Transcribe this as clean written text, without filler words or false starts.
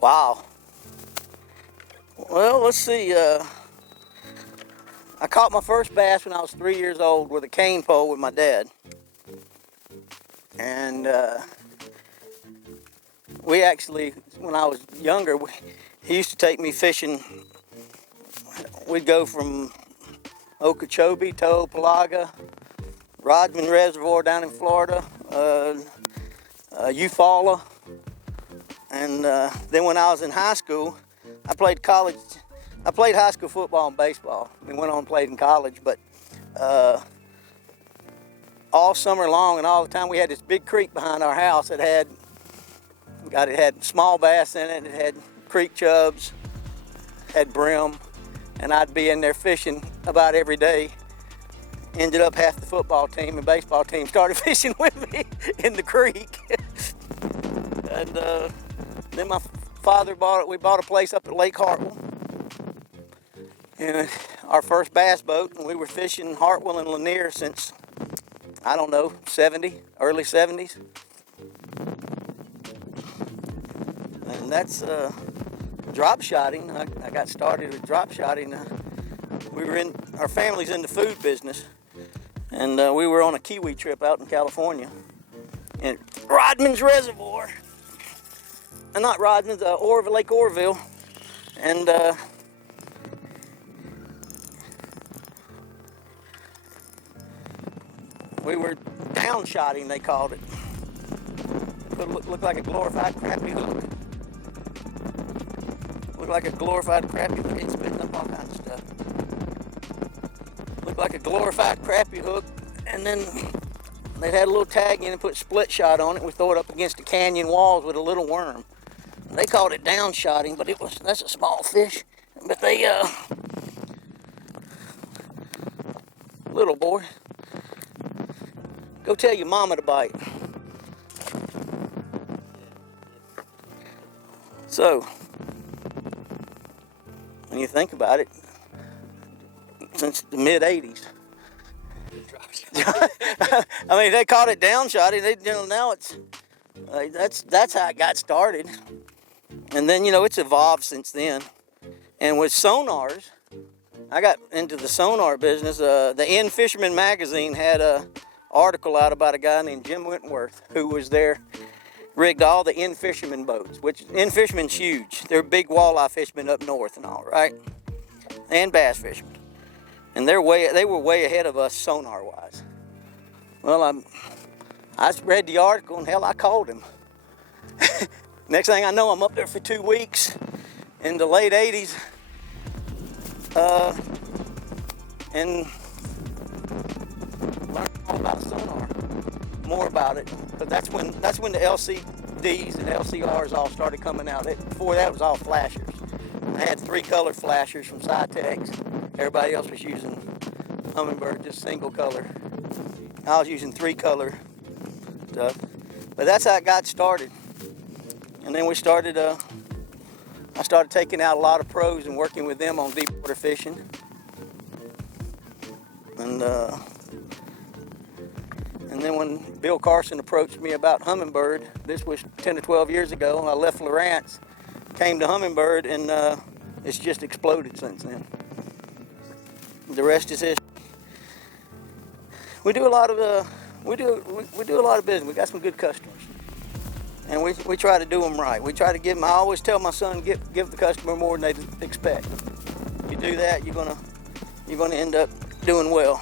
Wow. Well, let's see. I caught my first bass when I was 3 years old with a cane pole with my dad. And we actually, when I was younger, he used to take me fishing. We'd go from Okeechobee, Toopalaga, Rodman Reservoir down in Florida, Eufaula. And then when I was in high school, I played high school football and baseball. We went on and played in college, but all summer long and all the time we had this big creek behind our house that had small bass in it. It had creek chubs, had brim, and I'd be in there fishing about every day. Ended up half the football team and baseball team started fishing with me in the creek. And then my father we bought a place up at Lake Hartwell. And our first bass boat, and we were fishing Hartwell and Lanier since, I don't know, early 70s. And that's drop shotting. I got started with drop shotting. Our family's in the food business, and we were on a kiwi trip out in California, in Rodman's Reservoir. Not Rodman's, Lake Orville, and we were down shotting, they called it. It looked like a glorified crappie hook. Looked like a glorified crappie hook. It's spitting up all kinds of stuff. Looked like a glorified crappie hook, and then they had a little tag in and put split shot on it. We throw it up against the canyon walls with a little worm. They called it down shotting, but that's a small fish. But little boy, go tell your mama to bite. So, when you think about it, since the mid '80s, I mean, they called it down shotting. Now it's that's how it got started. And then, it's evolved since then. And with sonars, I got into the sonar business. The In Fisherman magazine had an article out about a guy named Jim Wentworth, who was there, rigged all the In Fisherman boats, which In Fisherman's huge. They're big walleye fishermen up north and all, right? And bass fishermen. And they were way ahead of us sonar-wise. Well, I read the article, and hell, I called him. Next thing I know, I'm up there for 2 weeks in the late 80s, and learned all about sonar, more about it. But that's when the LCDs and LCRs all started coming out. Before that, it was all flashers. I had 3-color flashers from Cytex. Everybody else was using Humminbird, just single color. I was using 3-color stuff. But that's how it got started. And then I started taking out a lot of pros and working with them on deep water fishing. And then when Bill Carson approached me about Humminbird, this was 10 or 12 years ago, I left Lawrence, came to Humminbird, and it's just exploded since then. The rest is history. We do a lot of business. We got some good customers. And we try to do them right. We try to give them. I always tell my son, give the customer more than they expect. If you do that, you're gonna end up doing well.